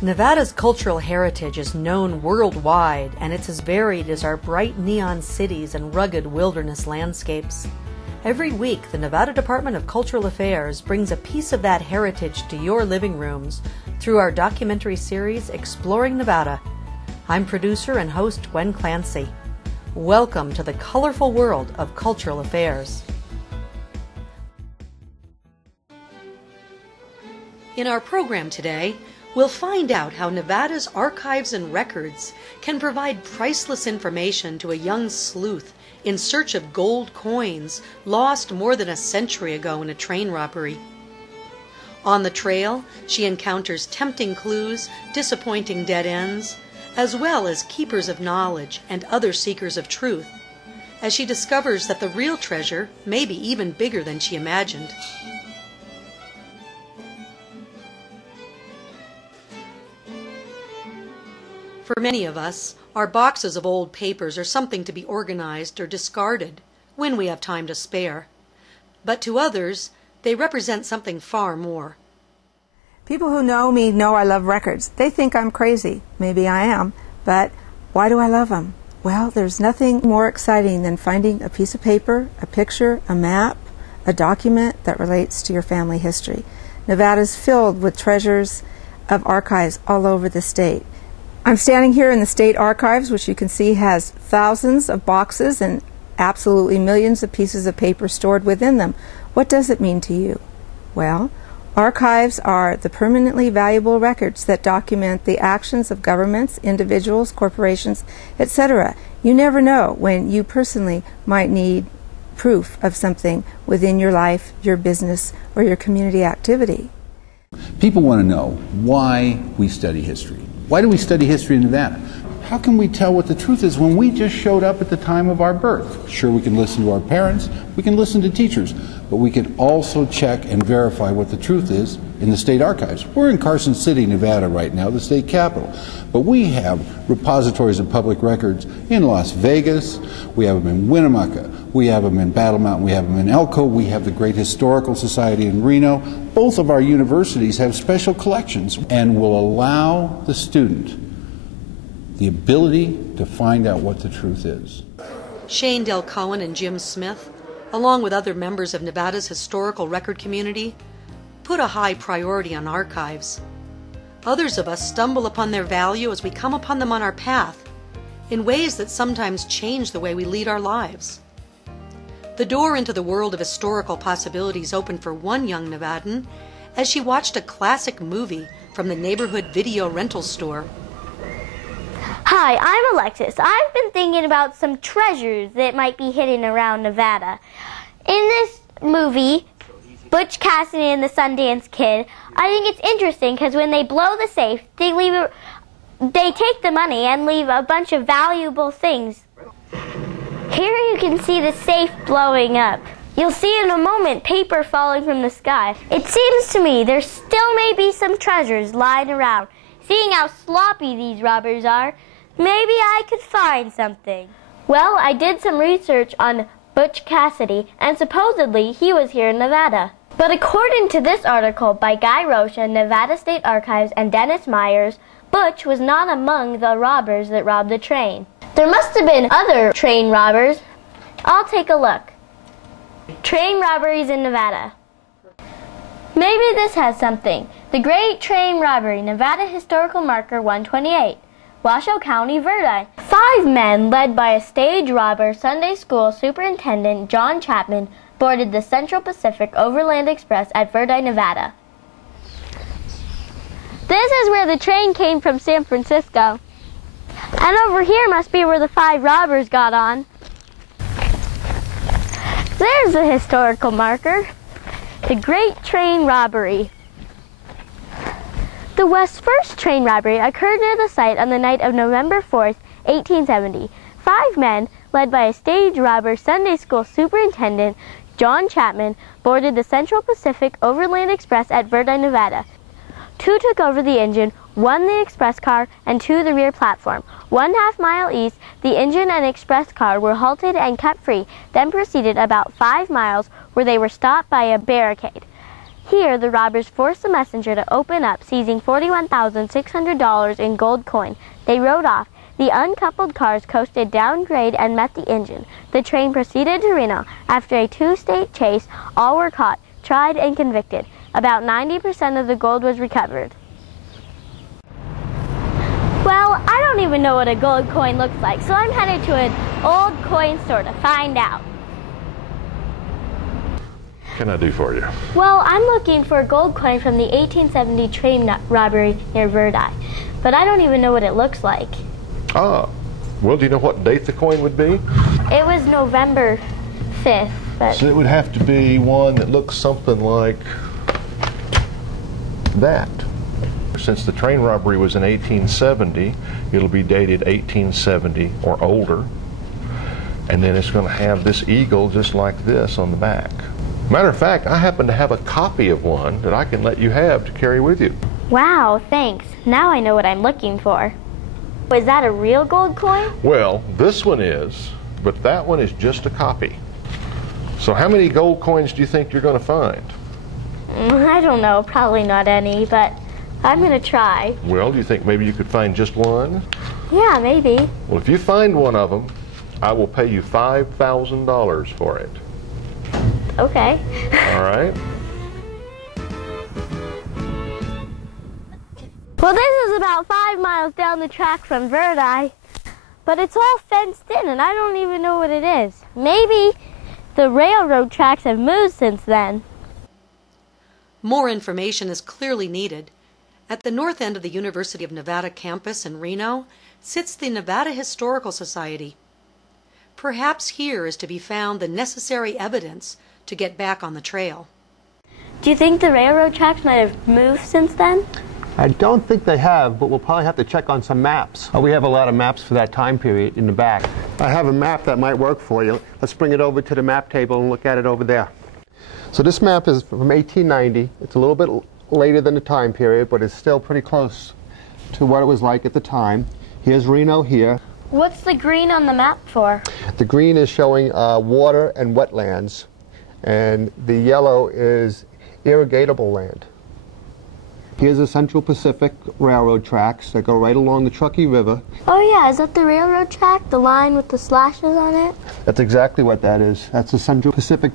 Nevada's cultural heritage is known worldwide, and it's as varied as our bright neon cities and rugged wilderness landscapes. Every week, the Nevada Department of Cultural Affairs brings a piece of that heritage to your living rooms through our documentary series, Exploring Nevada. I'm producer and host Gwen Clancy. Welcome to the colorful world of cultural affairs. In our program today, we'll find out how Nevada's archives and records can provide priceless information to a young sleuth in search of gold coins lost more than a century ago in a train robbery. On the trail, she encounters tempting clues, disappointing dead ends, as well as keepers of knowledge and other seekers of truth, as she discovers that the real treasure may be even bigger than she imagined. For many of us, our boxes of old papers are something to be organized or discarded when we have time to spare. But to others, they represent something far more. People who know me know I love records. They think I'm crazy. Maybe I am. But why do I love them? Well, there's nothing more exciting than finding a piece of paper, a picture, a map, a document that relates to your family history. Nevada's filled with treasures of archives all over the state. I'm standing here in the state archives, which you can see has thousands of boxes and absolutely millions of pieces of paper stored within them. What does it mean to you? Well, archives are the permanently valuable records that document the actions of governments, individuals, corporations, etc. You never know when you personally might need proof of something within your life, your business, or your community activity. People want to know why we study history. Why do we study history in Nevada? How can we tell what the truth is when we just showed up at the time of our birth? Sure, we can listen to our parents, we can listen to teachers, but we can also check and verify what the truth is in the state archives. We're in Carson City, Nevada right now, the state capital, but we have repositories of public records in Las Vegas, we have them in Winnemucca, we have them in Battle Mountain, we have them in Elko, we have the Great Historical Society in Reno. Both of our universities have special collections and will allow the student the ability to find out what the truth is. Shayne Del Cohen and Jim Smith, along with other members of Nevada's historical record community, put a high priority on archives. Others of us stumble upon their value as we come upon them on our path, in ways that sometimes change the way we lead our lives. The door into the world of historical possibilities opened for one young Nevadan as she watched a classic movie from the neighborhood video rental store. Hi, I'm Alexis. I've been thinking about some treasures that might be hidden around Nevada. In this movie, Butch Cassidy and the Sundance Kid, I think it's interesting because when they blow the safe, they take the money and leave a bunch of valuable things. Here you can see the safe blowing up. You'll see in a moment paper falling from the sky. It seems to me there still may be some treasures lying around. Seeing how sloppy these robbers are, maybe I could find something. Well, I did some research on Butch Cassidy, and supposedly he was here in Nevada. But according to this article by Guy Rocha, Nevada State Archives, and Dennis Myers, Butch was not among the robbers that robbed the train. There must have been other train robbers. I'll take a look. Train robberies in Nevada. Maybe this has something. The Great Train Robbery, Nevada Historical Marker 128. Washoe County, Verdi. 5 men, led by a stage robber, Sunday School Superintendent John Chapman, boarded the Central Pacific Overland Express at Verdi, Nevada. This is where the train came from San Francisco. And over here must be where the 5 robbers got on. There's the historical marker. The Great Train Robbery. The West's first train robbery occurred near the site on the night of November 4th, 1870. 5 men, led by a stage robber Sunday School Superintendent John Chapman, boarded the Central Pacific Overland Express at Verdi, Nevada. 2 took over the engine, 1 the express car, and 2 the rear platform. 1/2 mile east, the engine and express car were halted and cut free, then proceeded about 5 miles where they were stopped by a barricade. Here, the robbers forced the messenger to open up, seizing $41,600 in gold coin. They rode off. The uncoupled cars coasted downgrade and met the engine. The train proceeded to Reno. After a two-state chase, all were caught, tried, and convicted. About 90% of the gold was recovered. Well, I don't even know what a gold coin looks like, so I'm headed to an old coin store to find out. What can I do for you? Well, I'm looking for a gold coin from the 1870 train robbery near Verdi, but I don't even know what it looks like. Ah, well, do you know what date the coin would be? It was November 5th, but... So it would have to be one that looks something like that. Since the train robbery was in 1870, it'll be dated 1870 or older. And then it's going to have this eagle just like this on the back. Matter of fact, I happen to have a copy of one that I can let you have to carry with you. Wow, thanks. Now I know what I'm looking for. Was that a real gold coin? Well, this one is, but that one is just a copy. So how many gold coins do you think you're going to find? I don't know, probably not any, but I'm going to try. Well, do you think maybe you could find just one? Yeah, maybe. Well, if you find one of them, I will pay you $5,000 for it. Okay. All right. Well, this is about 5 miles down the track from Verdi, but it's all fenced in and I don't even know what it is. Maybe the railroad tracks have moved since then. More information is clearly needed. At the north end of the University of Nevada campus in Reno sits the Nevada Historical Society. Perhaps here is to be found the necessary evidence to get back on the trail. Do you think the railroad tracks might have moved since then? I don't think they have, but we'll probably have to check on some maps. We have a lot of maps for that time period in the back. I have a map that might work for you. Let's bring it over to the map table and look at it over there. So this map is from 1890. It's a little bit later than the time period, but it's still pretty close to what it was like at the time. Here's Reno here. What's the green on the map for? The green is showing water and wetlands, and the yellow is irrigatable land. Here's the Central Pacific Railroad tracks that go right along the Truckee River. Oh yeah, is that the railroad track? The line with the slashes on it? That's exactly what that is. That's the Central Pacific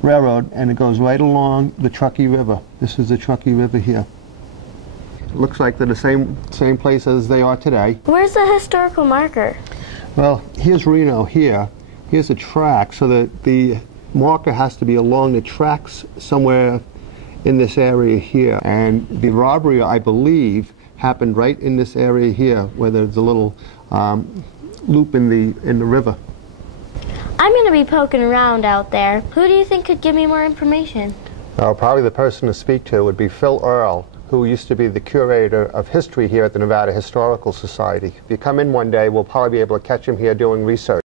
Railroad, and it goes right along the Truckee River. This is the Truckee River here. It looks like they're the same place as they are today. Where's the historical marker? Well, here's Reno here. Here's the track, so that the marker has to be along the tracks somewhere in this area here. And the robbery, I believe, happened right in this area here, where there's a little loop in the river. I'm going to be poking around out there. Who do you think could give me more information? Probably the person to speak to would be Phil Earl, who used to be the curator of history here at the Nevada Historical Society. If you come in one day, we'll probably be able to catch him here doing research.